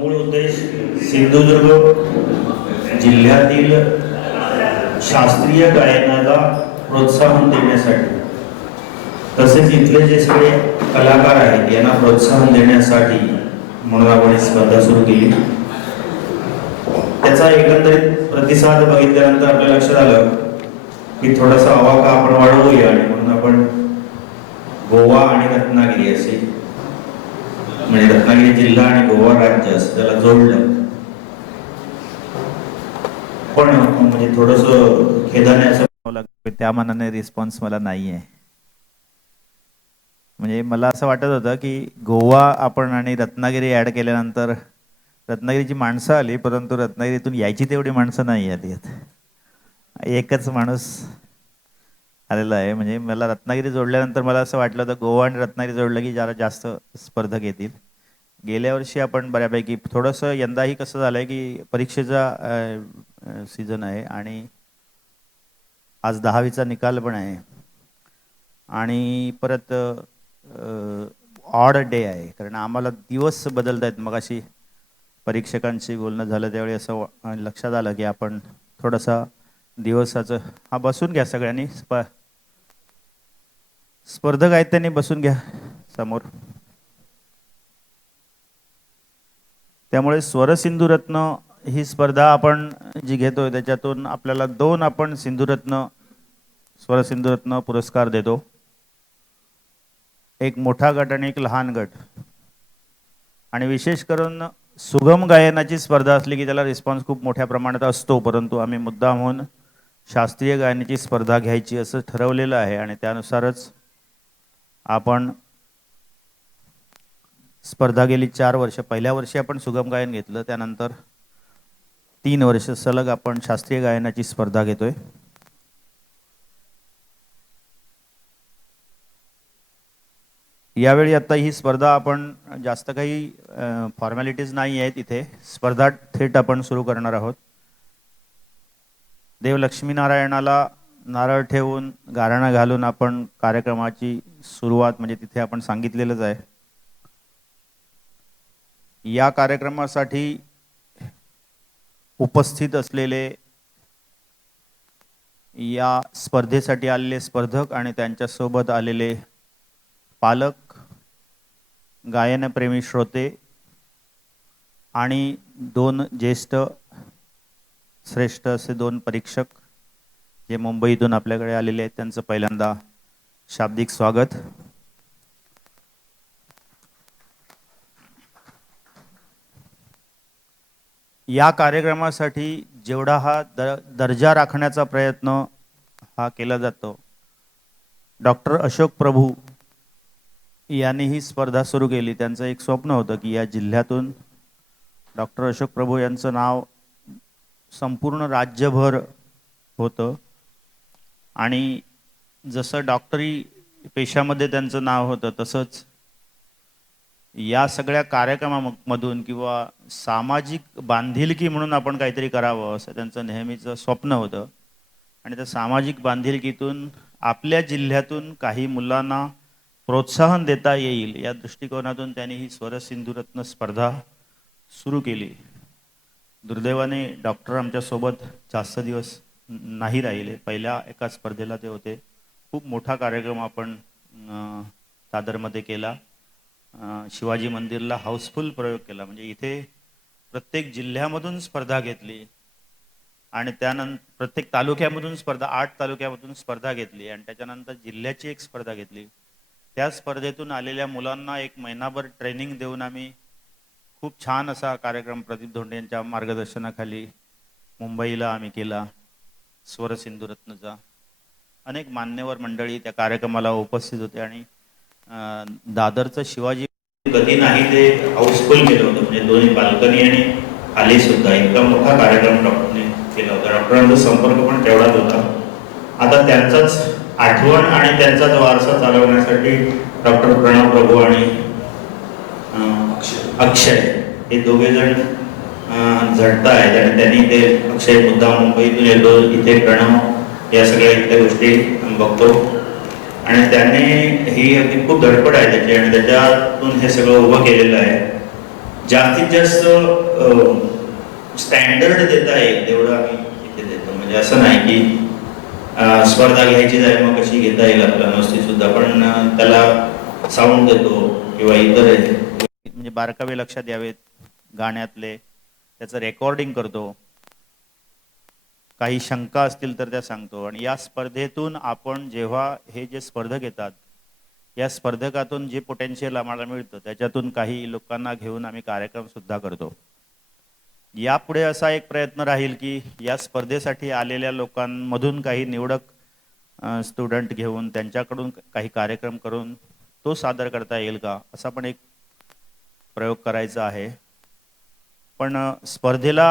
मूळ उद्देश सिंधुदुर्ग जिल्ह्यातील शास्त्रीय गायनाला प्रोत्साहन देण्यासाठी. तसेच इथले जे सगळे कलाकार आहेत यांना प्रोत्साहन देण्यासाठी म्हणून आपण स्पर्धा सुरू केली. त्याचा एकंदरीत प्रतिसाद बघितल्यानंतर आपल्या लक्षात आलं की थोडासा आवाका आपण वाढवूया आणि म्हणून आपण गोवा आणि रत्नागिरी असे म्हणजे रत्नागिरी जिल्हा आणि गोवा राज्य असं त्याला जोडलं. पण म्हणजे थोडस खेदाने असं त्या मनाने रिस्पॉन्स मला नाही आहे म्हणजे मला असं वाटत होतं की गोवा आपण आणि रत्नागिरी ॲड केल्यानंतर रत्नागिरीची माणसं आली परंतु रत्नागिरीतून यायची तेवढी माणसं नाही आली आहेत. एकच माणूस आलेला आहे. म्हणजे मला रत्नागिरी जोडल्यानंतर मला असं वाटलं होतं गोवा आणि रत्नागिरी जोडलं की जरा जास्त स्पर्धक येतील. गेल्या वर्षी आपण बऱ्यापैकी थोडंसं यंदाही कसं झालं आहे की परीक्षेचा सीझन आहे आणि आज दहावीचा निकाल पण आहे. आणि परत ऑड डे आहे. कारण आम्हाला दिवस बदलत आहेत. मग अशी परीक्षकांशी बोलणं झालं त्यावेळी असं वा- लक्षात आलं की आपण थोडंसं दिवसाचं हा बसून घ्या सगळ्यांनी. स्प स्पर्धक आहेत त्यांनी बसून घ्या समोर. त्यामुळे स्वरसिंधुरत्न ही स्पर्धा आपण जी घेतोय त्याच्यातून आपल्याला दोन आपण सिंधुरत्न स्वरसिंधुरत्न पुरस्कार देतो. एक मोठा गट आणि एक लहान गट. आणि विशेष करून सुगम गायनाची स्पर्धा असली की त्याला रिस्पॉन्स खूप मोठ्या प्रमाणात असतो परंतु आम्ही मुद्दामहून शास्त्रीय गायनाची स्पर्धा घ्यायची असं ठरवलेलं आहे आणि त्यानुसारच आपण स्पर्धा गेली चार वर्ष. पहिल्या वर्षी आपण सुगम गायन घेतलं त्यानंतर तीन वर्ष सलग आपण शास्त्रीय गायनाची स्पर्धा घेतोय. यावेळी आता ही स्पर्धा आपण जास्त काही फॉर्मॅलिटीज नाही आहेत इथे. स्पर्धा थेट आपण सुरू करणार आहोत. देव लक्ष्मीनारायणाला नारळ ठेवून गाराणा घालून आपण कार्यक्रमाची सुरुवात म्हणजे तिथे आपण सांगितलेलंच आहे. या कार्यक्रमासाठी उपस्थित असलेले या स्पर्धेसाठी आलेले स्पर्धक आणि त्यांच्यासोबत आलेले पालक गायनप्रेमी श्रोते आणि दोन ज्येष्ठ श्रेष्ठ असे दोन परीक्षक जे मुंबईतून आपल्याकडे आलेले आहेत. त्यांचं पहिल्यांदा शाब्दिक स्वागत. या कार्यक्रमासाठी जेवढा हा द दर्जा राखण्याचा प्रयत्न हा केला जातो डॉक्टर अशोक प्रभू यांनी ही स्पर्धा सुरू केली. त्यांचं एक स्वप्न होतं की या जिल्ह्यातून डॉक्टर अशोक प्रभू यांचं नाव संपूर्ण राज्यभर होतं. आणि जसं डॉक्टरी पेशामध्ये त्यांचं नाव होतं तसंच या सगळ्या कार्यक्रमामधून किंवा सामाजिक बांधिलकी म्हणून आपण काहीतरी करावं असं त्यांचं नेहमीचं स्वप्न होतं. आणि त्या सामाजिक बांधिलकीतून आपल्या जिल्ह्यातून काही मुलांना प्रोत्साहन देता येईल या दृष्टिकोनातून त्यांनी ही स्वरसिंधुरत्न स्पर्धा सुरू केली. दुर्दैवाने डॉक्टर आमच्यासोबत जास्त दिवस नाही राहिले. पहिल्या एका स्पर्धेला ते होते. खूप मोठा कार्यक्रम आपण दादरमध्ये केला. शिवाजी मंदिरला हाऊसफुल प्रयोग केला. म्हणजे इथे प्रत्येक जिल्ह्यामधून स्पर्धा घेतली आणि त्यानंतर प्रत्येक तालुक्यामधून स्पर्धा आठ तालुक्यामधून स्पर्धा घेतली आणि त्याच्यानंतर जिल्ह्याची एक स्पर्धा घेतली. त्या स्पर्धेतून आलेल्या मुलांना एक महिनाभर ट्रेनिंग देऊन आम्ही खूप छान असा कार्यक्रम प्रदीप धोंडे यांच्या मार्गदर्शनाखाली मुंबईला आम्ही केला. स्वरसिंधुरत्नचा अनेक मान्यवर मंडळी त्या कार्यक्रमाला उपस्थित होते आणि दादरचं शिवाजी कधी नाही ते हाऊसफुल केलं होतं. म्हणजे दोन्ही बाल्कनी आणि खाली सुद्धा इतका मोठा कार्यक्रम डॉक्टरने केला होता. डॉक्टरांचा संपर्क पण तेवढाच होता. आता त्यांचाच आठवण आणि त्यांचाच वारसा चालवण्यासाठी डॉक्टर प्रणव प्रभू आणि अक्षय हे दोघे जण झटत आहेत आणि त्यांनी ते अक्षय मुद्दा मुंबईतून येतो इथे प्रणव या सगळ्या इथल्या गोष्टी बघतो. आणि त्याने ही अगदी खूप धडपड आहे त्याची आणि त्याच्यातून हे सगळं उभं केलेलं आहे. जास्तीत जास्त स्टँडर्ड देता येईल तेवढं आम्ही इथे देतो. म्हणजे असं नाही की स्पर्धा घ्यायची जाय मग कशी घेता येईल आपल्याला नुसती सुद्धा. पण त्याला साऊंड देतो किंवा इतर म्हणजे बारकावे लक्षात यावेत गाण्यातले. त्याचं रेकॉर्डिंग करतो. काही शंका असतील तर त्या सांगतो. आणि या स्पर्धेतून आपण जेव्हा हे जे स्पर्धक येतात या स्पर्धकातून जे पोटेन्शियल आम्हाला मिळतं त्याच्यातून काही लोकांना घेऊन आम्ही कार्यक्रम सुद्धा करतो. यापुढे असा एक प्रयत्न राहील की या स्पर्धेसाठी आलेल्या लोकांमधून काही निवडक स्टुडंट घेऊन त्यांच्याकडून काही कार्यक्रम करून तो सादर करता येईल का? असा पण एक प्रयोग करायचा आहे. पण स्पर्धेला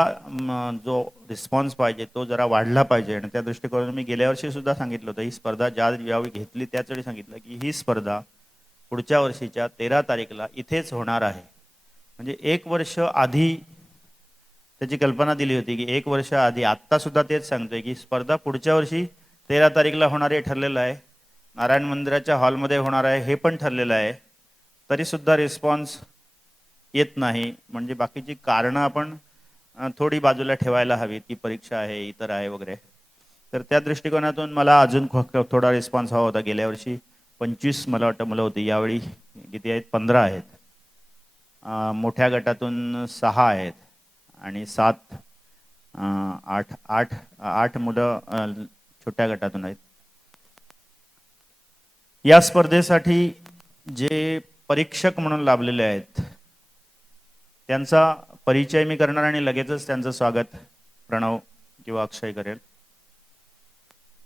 जो रिस्पॉन्स पाहिजे तो जरा वाढला पाहिजे. आणि त्या दृष्टिकोनातून मी गेल्या वर्षी सुद्धा सांगितलं होतं ही स्पर्धा ज्या ज्यावेळी घेतली त्याच वेळी सांगितलं की ही स्पर्धा पुढच्या वर्षीच्या तेरा तारीखला इथेच होणार आहे. म्हणजे एक वर्ष आधी त्याची कल्पना दिली होती की एक वर्ष आधी आत्तासुद्धा तेच सांगतोय की स्पर्धा पुढच्या वर्षी तेरा तारीखला होणार आहे ठरलेलं आहे. नारायण मंदिराच्या हॉलमध्ये होणार आहे हे पण ठरलेलं आहे. तरीसुद्धा रिस्पॉन्स येत नाही. म्हणजे बाकीची कारणं आपण थोडी बाजूला ठेवायला हवीत की परीक्षा आहे इतर आहे वगैरे. तर त्या दृष्टिकोनातून मला अजून थोडा रिस्पॉन्स हवा होता. गेल्या वर्षी पंचवीस मला वाटतं मुलं होती. यावेळी किती आहेत? पंधरा आहेत. मोठ्या गटातून सहा आहेत. आणि सात आठ आठ आठ मुलं छोट्या गटातून आहेत. या स्पर्धेसाठी जे परीक्षक म्हणून लाभलेले आहेत त्यांचा परिचय मी करणार आणि लगेचच त्यांचं स्वागत प्रणव किंवा अक्षय करेल.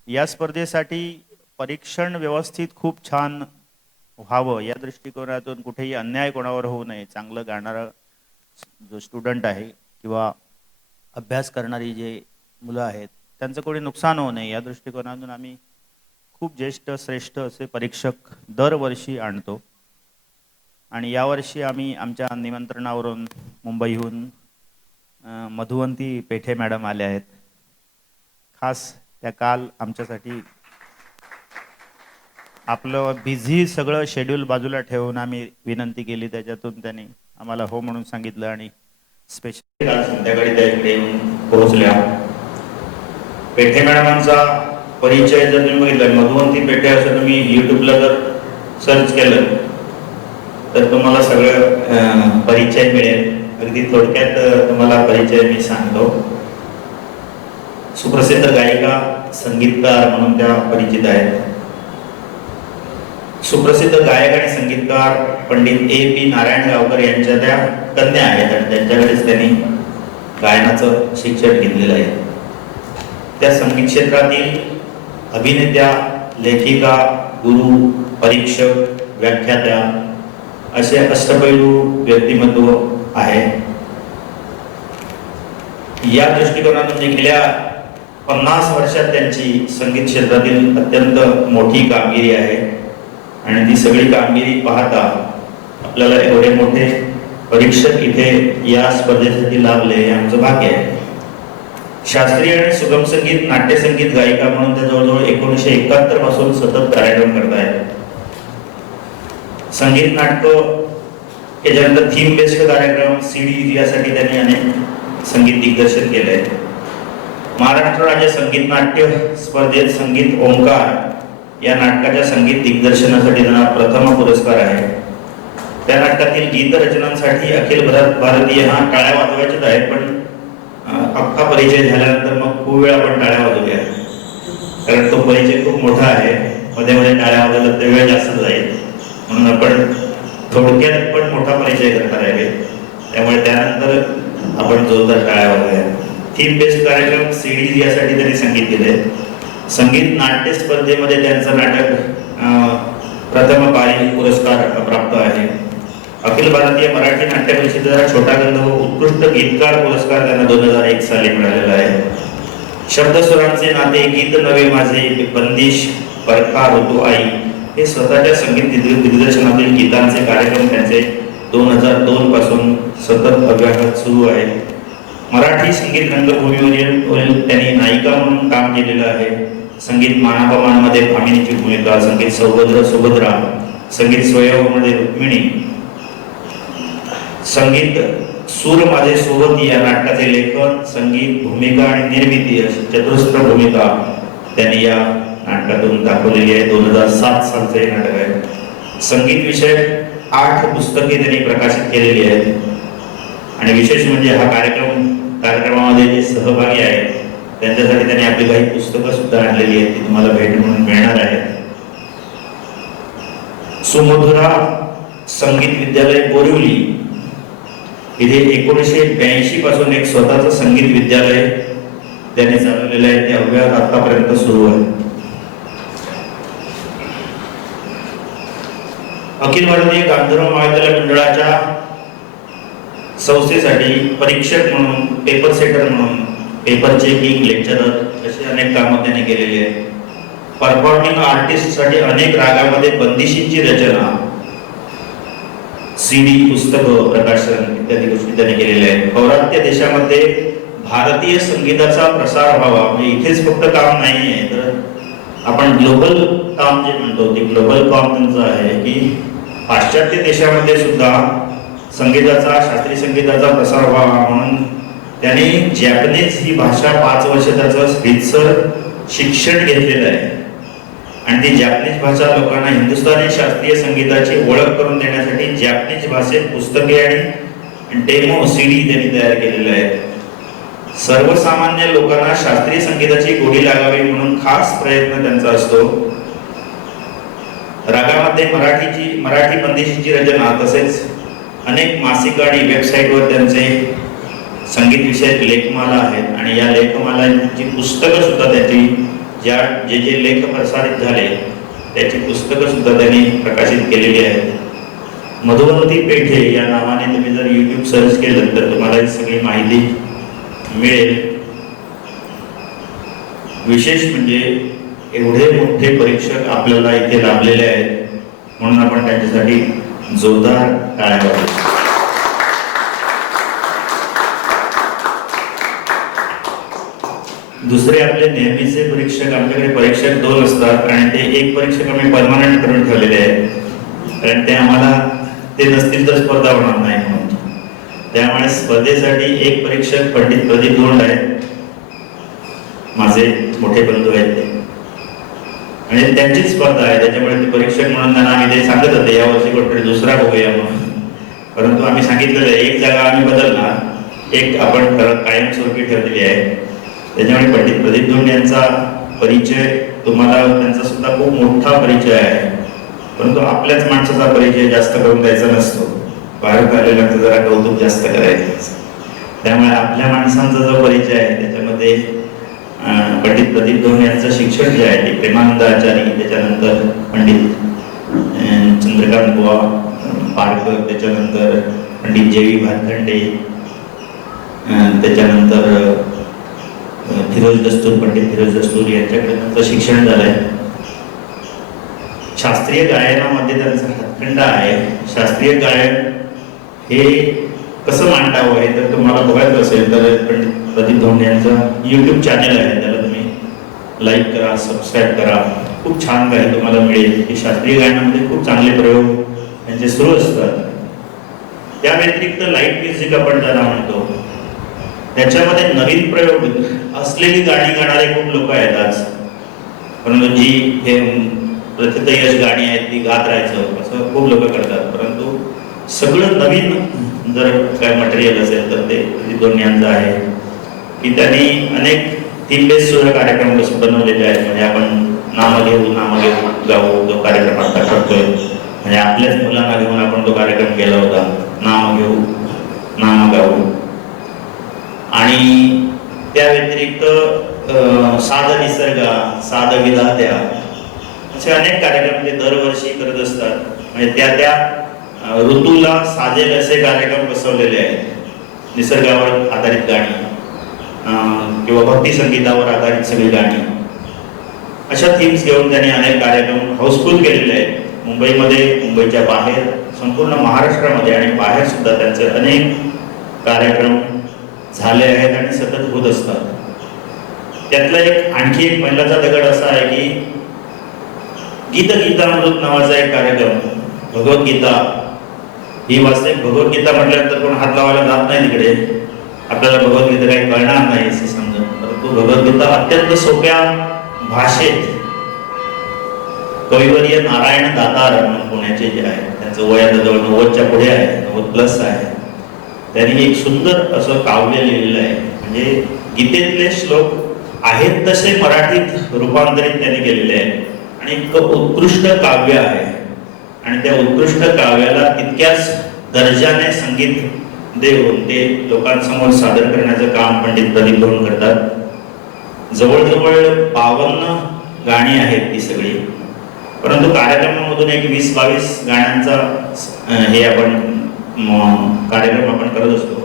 या स्पर्धेसाठी परीक्षण व्यवस्थित खूप छान व्हावं या दृष्टिकोनातून कुठेही अन्याय कोणावर होऊ नये. चांगलं गाणारं जो स्टुडंट आहे किंवा अभ्यास करणारी जे मुलं आहेत त्यांचं कोणी नुकसान होऊ नये या दृष्टिकोनातून आम्ही खूप ज्येष्ठ श्रेष्ठ असे परीक्षक दरवर्षी आणतो. आणि यावर्षी आम्ही आमच्या निमंत्रणावरून मुंबईहून मधुवंती पेठे मॅडम आल्या आहेत. खास त्या काल आमच्यासाठी आपलं बिझी सगळं शेड्यूल बाजूला ठेवून आम्ही विनंती केली त्याच्यातून त्यांनी आम्हाला हो म्हणून सांगितलं आणि स्पेशल संध्याकाळी त्या इकडे येऊन पोहोचल्या. पेठे मॅडमांचा परिचय जर तुम्ही बघितला मधुवंती पेठे असं तुम्ही युट्यूबला जर सर्च केलं तर तुम्हाला सगळं परिचय मिळेल. अगदी थोडक्यात तुम्हाला परिचय मी सांगतो. सुप्रसिद्ध गायिका संगीतकार म्हणून त्या परिचित आहेत. सुप्रसिद्ध गायक आणि संगीतकार पंडित ए पी नारायण गावकर यांच्या त्या कन्या आहेत आणि त्यांच्याकडेच त्यांनी गायनाचं शिक्षण घेतलेलं आहे. त्या संगीत क्षेत्रातील अभिनेत्या लेखिका गुरु परीक्षक व्याख्यात्या असे अष्टपैलू व्यक्तिमत्व आहे. या दृष्टिकोनातून गेल्या पन्नास वर्षात त्यांची संगीत क्षेत्रातील अत्यंत मोठी कामगिरी आहे. आणि ती सगळी कामगिरी पाहता आपल्याला एवढे मोठे परीक्षक इथे या स्पर्धेसाठी लाभले हे आमचं भाग्य आहे. शास्त्रीय आणि सुगम संगीत नाट्यसंगीत गायिका म्हणून त्या जवळजवळ एकोणीसशे एकाहत्तरपासून सतत कार्यक्रम करतायत. संगीत नाटक याच्यानंतर थीम बेस्ड कार्यक्रम सीडी यासाठी त्यांनी अनेक संगीत दिग्दर्शन केले आहे महाराष्ट्र राज्य संगीत नाट्य स्पर्धेत संगीत ओंकार या नाटकाच्या संगीत दिग्दर्शनासाठी त्यांना प्रथम पुरस्कार आहे. त्या नाटकातील गीत रचनांसाठी अखिल भारत भारतीय हा टाळ्या वाजवायचेच आहेत पण अख्खा परिचय झाल्यानंतर मग खूप वेळा आपण टाळ्या वाजवूया. कारण तो परिचय खूप मोठा आहे. मध्ये मध्ये टाळ्या वाजवला तर वेळ जास्त जाईल. म्हणून आपण थोडक्यात पण मोठा परिचय करणार आहे त्यामुळे त्यानंतर आपण जोरदार टाळ्या वगैरे थीम बेस्ड कार्यक्रम सीडीज यासाठी त्यांनी संगीत दिले संगीत नाट्य स्पर्धेमध्ये त्यांचं नाटक प्रथम पारित पुरस्कार प्राप्त आहे. अखिल भारतीय मराठी नाट्य परिषदेचा छोटा गंधर्व उत्कृष्ट गीतकार पुरस्कार त्यांना दोन हजार एक साली मिळालेला आहे. शब्दस्वरांचे नाते गीत नवे माझे बंदिश बरखा ऋतू आई हे स्वतःच्या संगीत दिग्दर्शनातील गीतांचे कार्यक्रम त्यांचे दोन हजार दोन पासून सतत अव्याहत सुरू आहे. मराठी संगीत रंगभूमीवरील त्यांनी नायिका म्हणून काम केलेलं आहे. संगीत मानापमानमध्ये भामिनीची भूमिका संगीत सौभद्र सुभद्रा संगीत स्वयंमध्ये रुक्मिणी संगीत सूर माझे सोबत या नाटकाचे लेखन संगीत भूमिका आणि निर्मिती अशी चतुष्ट भूमिका त्यांनी या नाटकातून दाखवलेली आहे. दोन हजार सात सालचं हे नाटक आहे. संगीत विषय आठ पुस्तके त्यांनी प्रकाशित केलेली आहेत. आणि विशेष म्हणजे हा कार्यक्रम कार्यक्रमामध्ये जे सहभागी आहेत त्यांच्यासाठी त्यांनी आपली काही पुस्तकं सुद्धा आणलेली आहेत ती तुम्हाला भेट म्हणून मिळणार आहेत. सुमधुरा संगीत विद्यालय बोरिवली इथे एकोणीसशे ब्याऐंशी पासून एक स्वतःचं संगीत विद्यालय त्यांनी चालवलेलं आहे. ते अव्याहत आतापर्यंत सुरू आहे. अखिल भारतीय गांधर्व महाविद्यालय मंडळाच्या संस्थेसाठी परीक्षक म्हणून पेपर सेटर म्हणून पेपर चेकिंग लेक्चरर अशी अनेक कामं त्यांनी केलेली आहेत. परफॉर्मिंग आर्टिस्टसाठी अनेक रागामध्ये बंदिशींची रचना सीडी पुस्तकं प्रकाशन इत्यादी गोष्टी त्यांनी केलेल्या आहेत. पौरात्य देशामध्ये भारतीय संगीताचा प्रसार व्हावा म्हणजे इथेच फक्त काम नाही आहे तर आपण ग्लोबल काम जे म्हणतो ते ग्लोबल काम त्यांचं आहे की पाश्चात्य देशामध्ये सुद्धा संगीताचा शास्त्रीय संगीताचा प्रसार व्हावा म्हणून त्यांनी जॅपनीज ही भाषा पाच वर्ष त्याचं रीतसर शिक्षण घेतलेलं आहे. आणि ती जॅपनीज भाषा लोकांना हिंदुस्थानी शास्त्रीय संगीताची ओळख करून देण्यासाठी जॅपनीज भाषेत पुस्तके आणि डेमो सीडी त्यांनी तयार केलेले आहेत. सर्वसामान्य लोकांना शास्त्रीय संगीताची गोडी लागावी म्हणून खास प्रयत्न त्यांचा असतो. रागामध्ये मराठीची मराठी बंदिशीची रचना तसेच अनेक मासिक आणि वेबसाईटवर त्यांचे संगीत विषयक लेखमाला आहेत. आणि या लेखमालांची पुस्तकंसुद्धा त्याची ज्या जे जे लेख प्रसारित झाले त्याची पुस्तकंसुद्धा त्यांनी प्रकाशित केलेली आहेत. मधुवंती पेठे या नावाने तुम्ही जर यूट्यूब सर्च केलं तर तुम्हाला ही सगळी माहिती मिळेल. विशेष म्हणजे एवढे मोठे परीक्षक आपल्याला इथे लाभलेले आहेत म्हणून आपण त्यांच्यासाठी जोरदार टाळ्या वाजवू. दुसरे आपले नेहमीचे परीक्षक आमच्याकडे परीक्षक दोन असतात आणि ते एक परीक्षक आम्ही परमानंट करून ठेवलेले आहेत. कारण ते आम्हाला ते नसतील तर स्पर्धा होणार नाही म्हणून. त्यामुळे स्पर्धेसाठी एक परीक्षक पंडित प्रदीप दोंड आहेत. माझे मोठे बंधू आहेत. म्हणजे आणि त्यांचीच स्पर्धा आहे त्याच्यामुळे ते परीक्षक म्हणून त्यांना आम्ही ते सांगत होते या वर्षी कुठेतरी दुसरा बघूया म्हणून. परंतु आम्ही सांगितलेलं आहे एक जागा आम्ही बदलणार एक आपण खरं कायमस्वरूपी ठेवलेली आहे. त्याच्यामुळे पंडित प्रदीप धोंड यांचा परिचय तुम्हाला त्यांचा सुद्धा खूप मोठा परिचय आहे. परंतु आपल्याच माणसाचा परिचय जास्त करून द्यायचा नसतो. बाहेर आलेल्यांचं जरा कौतुक जास्त करायचं. त्यामुळे आपल्या माणसांचा जो परिचय आहे त्याच्यामध्ये पंडित प्रदीप धोंड यांचं शिक्षण जे आहे ते प्रेमानंद आचार्य त्याच्यानंतर पंडित चंद्रकांत बुवा अं, पारकर त्याच्यानंतर पंडित जे व्ही भातखंडे त्याच्यानंतर फिरोज दस्तूर पंडित फिरोज दस्तूर यांच्याकडे त्यांचं शिक्षण झालंय. शास्त्रीय गायनामध्ये त्यांचा हातखंडा आहे. शास्त्रीय गायन हे कसं मांडावं हे तर तुम्हाला बघायचं असेल तर प्रदीप धोंड यांचं युट्यूब चॅनल आहे. त्याला तुम्ही लाईक करा सबस्क्राईब करा. खूप छान काही तुम्हाला मिळेल. की शास्त्रीय गायनामध्ये खूप चांगले प्रयोग यांचे सुरू असतात. त्या व्यतिरिक्त लाइट म्युझिक आपण त्याला म्हणतो त्याच्यामध्ये नवीन प्रयोग असलेली गाणी गाणारे खूप लोक आहेत आज. परंतु जी हे प्रथितयश गाणी आहेत ती गात राहायचं असं खूप लोक करतात. परंतु सगळं नवीन जर काय मटेरियल असेल तर ते दोन यांचं आहे. की त्यांनी अनेक तीन बेस सुद्धा कार्यक्रम बनवलेले आहेत. म्हणजे आपण नाम घेऊ नामं घेऊ जाऊ जो कार्यक्रम आता करतोय. म्हणजे आपल्याच मुलांना घेऊन आपण तो कार्यक्रम केला होता. नाम घेऊ नाम गाऊ. आणि त्या व्यतिरिक्त साध निसर्गा साध विधात्या असे अनेक कार्यक्रम ते दरवर्षी करत असतात. म्हणजे त्या त्या ऋतूला साजेल असे कार्यक्रम बसवलेले आहेत. निसर्गावर आधारित गाणी किंवा भक्ती संगीतावर आधारित सगळी गाणी. अशा थीम्स घेऊन त्यांनी अनेक कार्यक्रम हाऊसफुल केलेले आहेत. मुंबईमध्ये मुंबईच्या बाहेर संपूर्ण महाराष्ट्रामध्ये आणि बाहेर सुद्धा त्यांचे अनेक कार्यक्रम झाले आहेत आणि सतत होत असतात. त्यातला एक आणखी एक मैलाचा दगड असा आहे की गीत गीतामृत नावाचा एक कार्यक्रम भगवद्गीता ही वास्तविक भगवद्गीता म्हटल्यानंतर कोण हात लावायला जात नाही तिकडे. आपल्याला भगवद्गीता काही कळणार नाही असं समजत परंतु भगवद्गीता अत्यंत सोप्या भाषेत कविवर्य नारायण दातार म्हणून पुण्याचे जे आहे त्यांचं वय आता जवळ नव्वदच्या पुढे आहे नव्वद प्लस आहे. त्यांनी एक सुंदर असं काव्य लिहिलेलं आहे. म्हणजे गीतेतले श्लोक आहेत तसे मराठीत रूपांतरित त्यांनी केलेले आहे आणि एक उत्कृष्ट काव्य आहे. आणि त्या उत्कृष्ट काव्याला तितक्याच दर्जाने संगीत देऊन ते लोकांसमोर सादर करण्याचं काम पंडित प्रदीप भवन करतात. जवळजवळ बावन्न गाणी आहेत ती सगळी. परंतु कार्यक्रमामधून एक वीस बावीस गाण्यांचा हे आपण म, कार्यक्रम आपण करत असतो.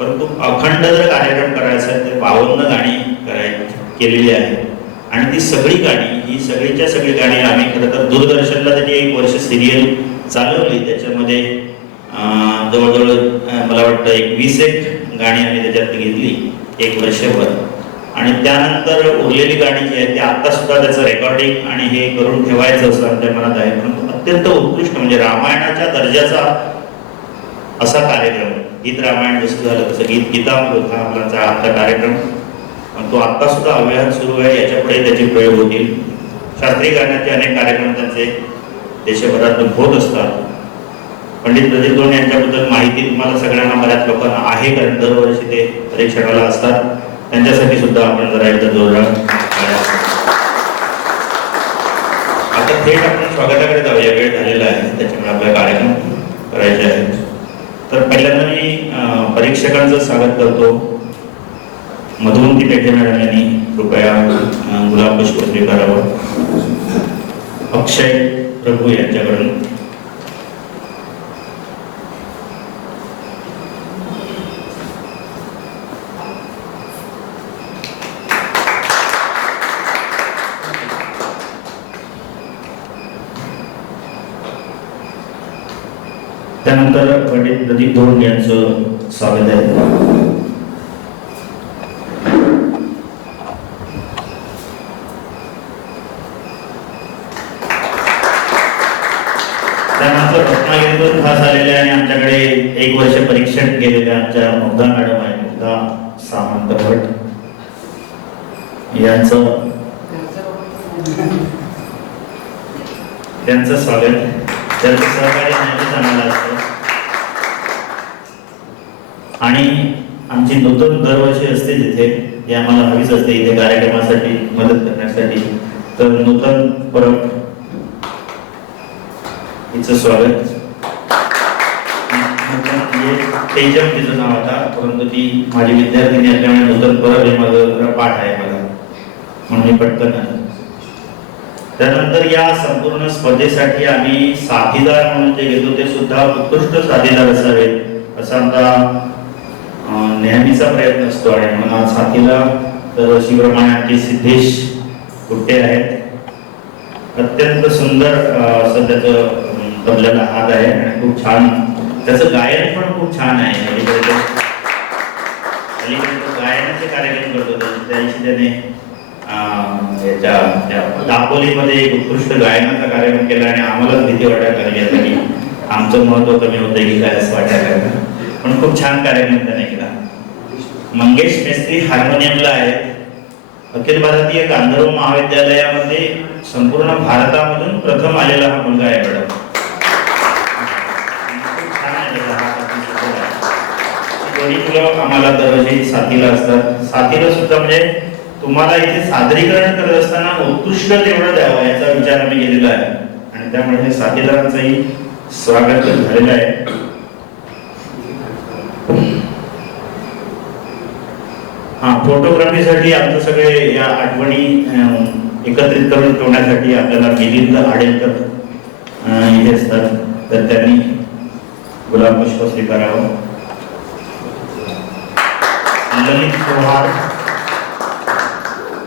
परंतु अखंड जर कार्यक्रम करायचा आहे तर बावन्न गाणी कराय केलेली आहेत. आणि ती सगळी गाणी ही सगळीच्या सगळी गाणी आम्ही खरं तर दूरदर्शनला त्याची एक वर्ष सिरियल चालवली. त्याच्यामध्ये जवळजवळ मला वाटतं एक वीस एक गाणी आम्ही त्याच्यात घेतली एक वर्षभर. आणि त्यानंतर उरलेली गाणी जी आहे ते आता सुद्धा त्याचं रेकॉर्डिंग आणि हे करून ठेवायचं असं आमच्या मनात आहे. परंतु अत्यंत उत्कृष्ट म्हणजे रामायणाच्या दर्जाचा असा कार्यक्रम गीत रामायण जसं झालं तसं गीत गीतामृत हा आपला आजचा कार्यक्रम. तो आता सुद्धा अव्याहत सुरू आहे याच्यापुढे त्याचे प्रयोग होतील. शास्त्रीय गाण्याचे अनेक कार्यक्रम त्यांचे देशभरातून होत असतात. पंडित प्रदीप दोन यांच्याबद्दल माहिती तुम्हाला सगळ्यांना बऱ्याच लोकांना आहे कारण दरवर्षी ते परीक्षणाला असतात. त्यांच्यासाठी सुद्धा आपण जरा एकदा जोरदार आता थेट आपण स्वागताकडे जाऊया. वेळ झालेला आहे त्याच्यामुळे आपला कार्यक्रम करायचे आहेत तर पहिल्यांदा मी परीक्षकांचं स्वागत करतो. मधुवंती पेठे मॅडम यांनी कृपया गुलाब पुष्प स्वीकारावं. अक्षय प्रभू यांच्याकडून. त्यानंतर पंडित प्रदीप धोंड यांचं स्वागत आहे. त्यानंतर रत्नागिरीतून खास आलेले आणि आमच्याकडे एक वर्ष परीक्षण केलेल्या आमच्या मुग्धा मॅडम आहे मुग्धा सामंत भट. यांचं त्यांचं स्वागत. त्यांचं सहकार्य नेहमीच चांगलं असतं. आणि आमची नूतन दरवर्षी असते तिथे. ती आम्हाला हवीच असते इथे कार्यक्रमासाठी मदत करण्यासाठी. तर नूतन परत हिचं स्वागत. म्हणजे तेजम तिचं नाव आता परंतु ती माझी विद्यार्थिनी असल्यामुळे नूतन परब हे माझं जरा पाठ आहे मला. म्हणून मी पटकन त्यानंतर या संपूर्ण स्पर्धेसाठी आम्ही साथीदार म्हणून जे घेतो ते सुद्धा उत्कृष्ट साथीदार असावेत असा आमचा नेहमीचा प्रयत्न असतो आणि म्हणून आज साथीला शिवप्रमाणे आमचे सिद्धेश कुट्टे आहेत. अत्यंत सुंदर सध्याचं असं हात आहे आणि खूप छान. त्याचं गायन पण खूप छान आहे. अलीकडे तो- अलीकडे तो गायनाचे कार्यक्रम करतो. त्या- दिवशी त्याने याच्या दापोलीमध्ये एक उत्कृष्ट गायनाचा कार्यक्रम केला आणि आम्हालाच भीती वाटायला लागली आता की आमचं महत्त्व कमी होतं की काय असं वाटायला लागलं. पण खूप छान कार्यक्रम त्याने केला. मंगेश मेस्त्री हार्मोनियमला आहे. अखिल भारतीय गांधर्व महाविद्यालयामध्ये संपूर्ण भारतामधून प्रथम आलेला हा मुलगा आहे मॅडम. आहे. आम्हाला दरवर्षी साथीला असतात. साथीला सुद्धा म्हणजे तुम्हाला इथे सादरीकरण करत असताना उत्कृष्ट तेवढं द्यावं याचा विचार आम्ही केलेला आहे. आणि त्यामुळे हे साथीदारांचंही स्वागत झालेलं आहे. हा फोटोग्राफीसाठी आमचं सगळे या आठवणी एकत्रित करून ठेवण्यासाठी आपल्याला मिलिंद आडेलकर इथे असतात. तर त्यांनी गुलाब पुष्प स्वीकारावं. ललित पवार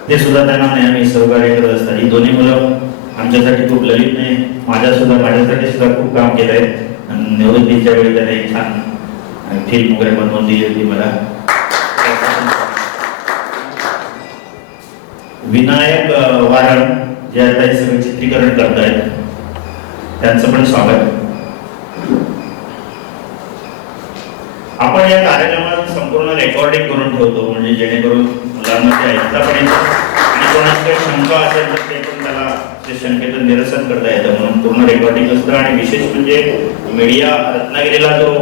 ते सुद्धा त्यांना नेहमी सहकार्य करत असतात. ही दोन्ही मुलं आमच्यासाठी खूप ललितने माझ्या सुद्धा माझ्यासाठी सुद्धा खूप काम केलंय आणि निवृत्तीच्या वेळी त्याने छान फिल्म वगैरे बनवून दिली होती मला. विनायक वारण जे आता हे सगळं चित्रीकरण करतायत त्यांचं पण स्वागत. आपण या कार्यक्रमात संपूर्ण रेकॉर्डिंग करून ठेवतो म्हणजे जेणेकरून मुलांना ते ऐकता पण येतं आणि कोणाची काही शंका असेल तर ते पण त्याला ते शंकेचं निरसन करता येतं. म्हणून पूर्ण रेकॉर्डिंग असतं आणि विशेष म्हणजे मीडिया रत्नागिरीला जो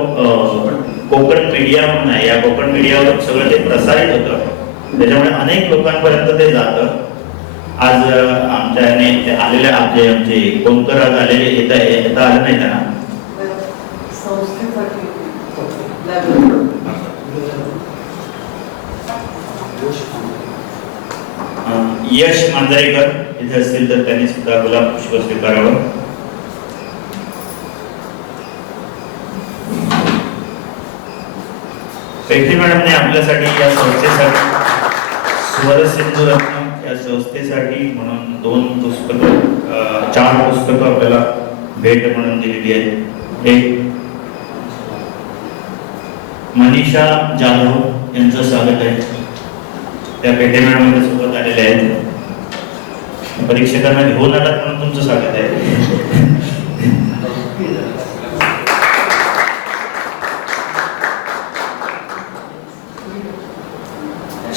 कोकण मीडिया म्हणून आहे या कोकण मीडियावर सगळं ते प्रसारित होतं. त्याच्यामुळे अनेक लोकांपर्यंत ते जातं. आज आमच्या ते आलेले आमचे आमचे कोणकर आज आलेले येता येता आलं नाही त्यांना संस्थेसाठी लागलं. अं, यश मांजरेकर इथे असतील तर त्यांनी सुद्धा गुलाब पुष्प स्वीकारावं. पेठे मॅडमने आपल्यासाठी या संस्थेसाठी स्वर सिंधू रत्न या संस्थेसाठी म्हणून दोन पुस्तकं चार पुस्तकं आपल्याला भेट म्हणून दिलेली आहेत. एक मनीषा जाधव यांचं स्वागत आहे. त्या पेठे मॅडम झालेले आहेत. परीक्षकांना घेऊन आलात म्हणून तुमचं स्वागत आहे.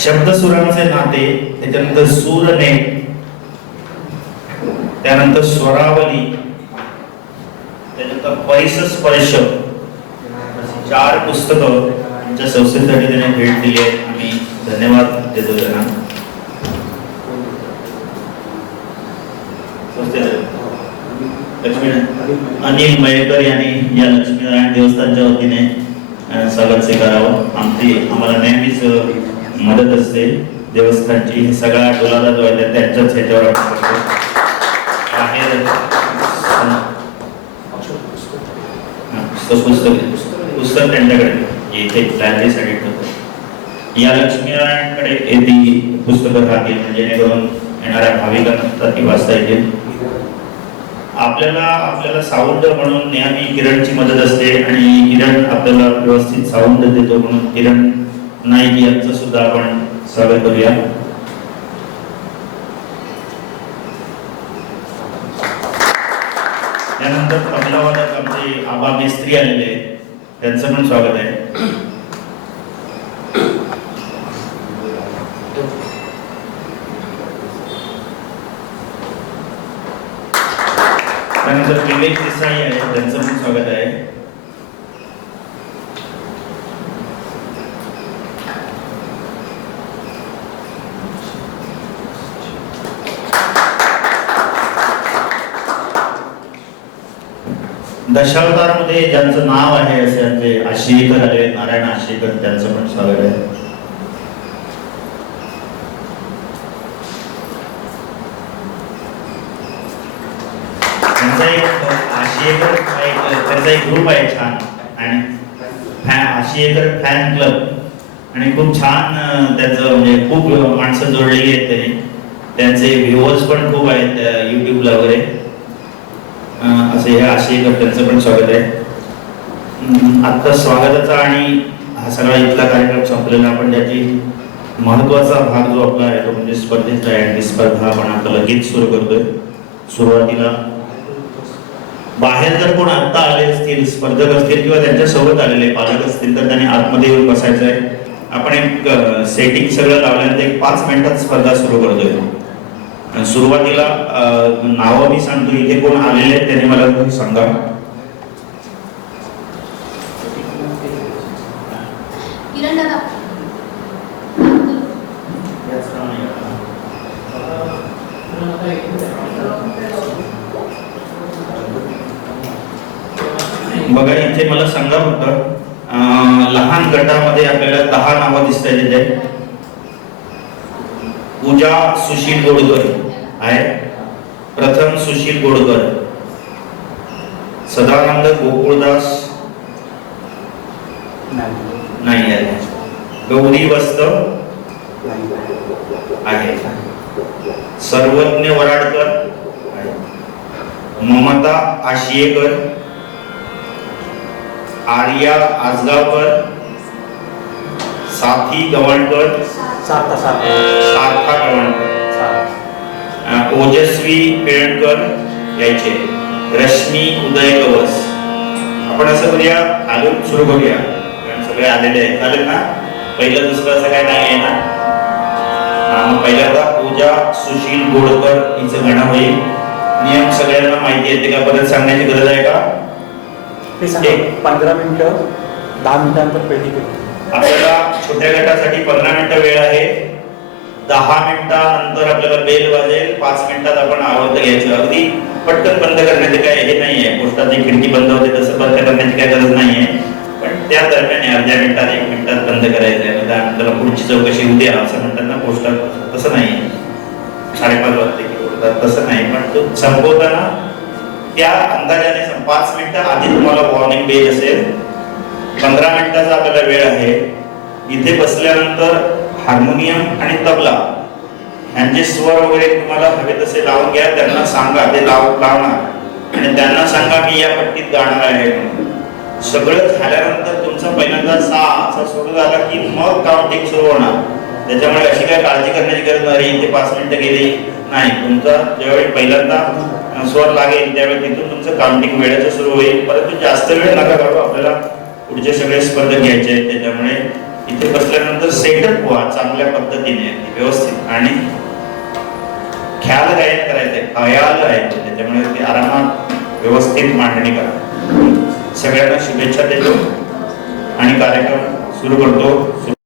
शब्द सुरांचे नाते त्याच्यानंतर सूरने त्यानंतर स्वरावली त्याच्यानंतर परिसस्पर्श स्पर्श चार पुस्तकं आमच्या संस्थेसाठी त्याने भेट दिली आहे आम्ही धन्यवाद देतो त्यांना. लक्ष्मी अनिल मयेकर यांनी या लक्ष्मीनारायण देवस्थानच्या वतीने स्वागत स्वीकारावं. आमची आम्हाला नेहमीच मदत असते देवस्थानची. हे सगळा डोलारा जो आहे त्यांच्याच ह्याच्यावर बाहेर पुस्तक पुस्तक पुस्तक त्यांच्याकडे. इथे लायब्ररीसाठी ठेवतो. या लक्ष्मीनारायणकडे ती पुस्तकं राहतील? म्हणजे जेणेकरून येणाऱ्या भाविकांना ती वाचता येतील? आपल्याला आपल्याला साऊंड म्हणून नेहमी किरणची मदत असते आणि किरण आपल्याला व्यवस्थित साऊंड देतो म्हणून किरण नाईक यांचं सुद्धा आपण स्वागत करूया. त्यानंतर तबलावादक आमचे आबा मेस्त्री आलेले आहेत. त्यांचं पण स्वागत आहे त्यानंतर विवेक देसाई आहे त्यांचं पण स्वागत आहे दशावतारमध्ये ज्यांचं नाव आहे असे म्हणजे आमचे आशिकर आले नारायण आशिकर त्यांचं पण स्वागत आहे. त्यांचा एक आशियेकर एक त्यांचा एक ग्रुप आहे छान. आणि फॅन फॅन क्लब आणि खूप छान त्याच त्यांचं म्हणजे खूप माणसं जोडलेली आहेत त्यांनी. त्यांचे व्ह्युअर्स पण खूप आहेत युट्यूबला वगैरे. असे हे आशियेकर त्यांचं पण स्वागत आहे. आत्ता स्वागताचा आणि हा सगळा इथला कार्यक्रम संपलेला आपण त्याची महत्त्वाचा भाग जो आपला आहे तो म्हणजे स्पर्धेचा आहे. आणि स्पर्धा आपण आता लगेच सुरू करतोय. सुरुवातीला बाहेर जर कोण आत्ता आले असतील स्पर्धक असतील किंवा त्यांच्यासोबत आलेले पालक असतील तर त्यांनी आतमध्ये येऊन बसायचं आहे आपण एक सेटिंग सगळं लावल्यानंतर एक पाच मिनिटात स्पर्धा सुरू करतोय. सुरुवातीला नावं मी सांगतो इथे कोण आलेले आहेत त्यांनी मला सांगा. बघा इथे मला सांगा फक्त लहान गटामध्ये आपल्याला दहा नावं दिसत आहेत पूजा सुशील गोडकर आहे. प्रथम सुशील गोडकर सदानंद गोकुळदास नाही आहे. गौरी वस्त आहे. सर्वज्ञ वराडकर ममता आशियेकर. आर्या आजगावकर. साथी गवणकर साता साता सारखा गवणकर अं, ओजस्वी पेळणकर यायचे. रश्मी उदय कवस आपण असं करूया आलो सुरू करूया. कारण सगळे आलेले आहेत. चालेल ना? पहिलं दुसरं असं काय नाही आहे ना? पहिल्यांदा पूजा सुशील गोडकर हिचं गाणं होईल. नियम सगळ्यांना माहिती येते का परत सांगण्याची गरज आहे का? ते सांगा. पंधरा मिनिटं दहा मिनिटांतर पेटी केली आपल्याला छोट्या गटासाठी पंधरा मिनिटं वेळ आहे. दहा मिनिटानंतर आपल्याला बेल वाजेल. पाच मिनिटात आपण आवर्त घ्यायचं. अगदी पटकन बंद करण्याचे काय हे नाहीये. पोस्टाची खिडकी बंद होते तसं बंद करण्याची काय गरज नाहीये. पण त्या दरम्यान अर्ध्या मिनिटात एक मिनिटात बंद करायचं आहे त्यानंतर पुढची चौकशी उद्या असं म्हणतात ना पोस्टात तसं नाहीये. साडेपाच वाजते तसं नाही. पण तो संपवताना त्या अंदाजाने पाच मिनिटं आधी तुम्हाला वॉर्निंग बेल असेल. पंधरा मिनिटाचा आपल्याला वेळ आहे. इथे बसल्यानंतर हार्मोनियम आणि तबला यांचे स्वर वगैरे तुम्हाला हवे तसे लावून घ्या. त्यांना सांगा ते लाव लावणार. आणि त्यांना सांगा मी या पट्टीत गाणार आहे सगळं झाल्यानंतर तुमचा पहिल्यांदा सा असा सुरू झाला की मग काउंटिंग सुरू होणार. त्याच्यामुळे अशी काय काळजी करण्याची गरज नाही. इथे पाच मिनिटं गेली. नाही तुमचा ज्यावेळी पहिल्यांदा स्वर लागेल त्यावेळी तिथून तुमचं काउंटिंग वेळेचं सुरू होईल. परंतु जास्त वेळ नका काढू आपल्याला पुढचे सगळे स्पर्धक घ्यायचे आहेत त्याच्यामुळे इथे बसल्यानंतर सेटअप व्हा चांगल्या पद्धतीने व्यवस्थित. आणि ख्याल गायन करायचे खयाल आहे त्याच्यामुळे ते आरामात व्यवस्थित मांडणी करा. सगळ्यांना शुभेच्छा देतो. आणि कार्यक्रम सुरू करतो.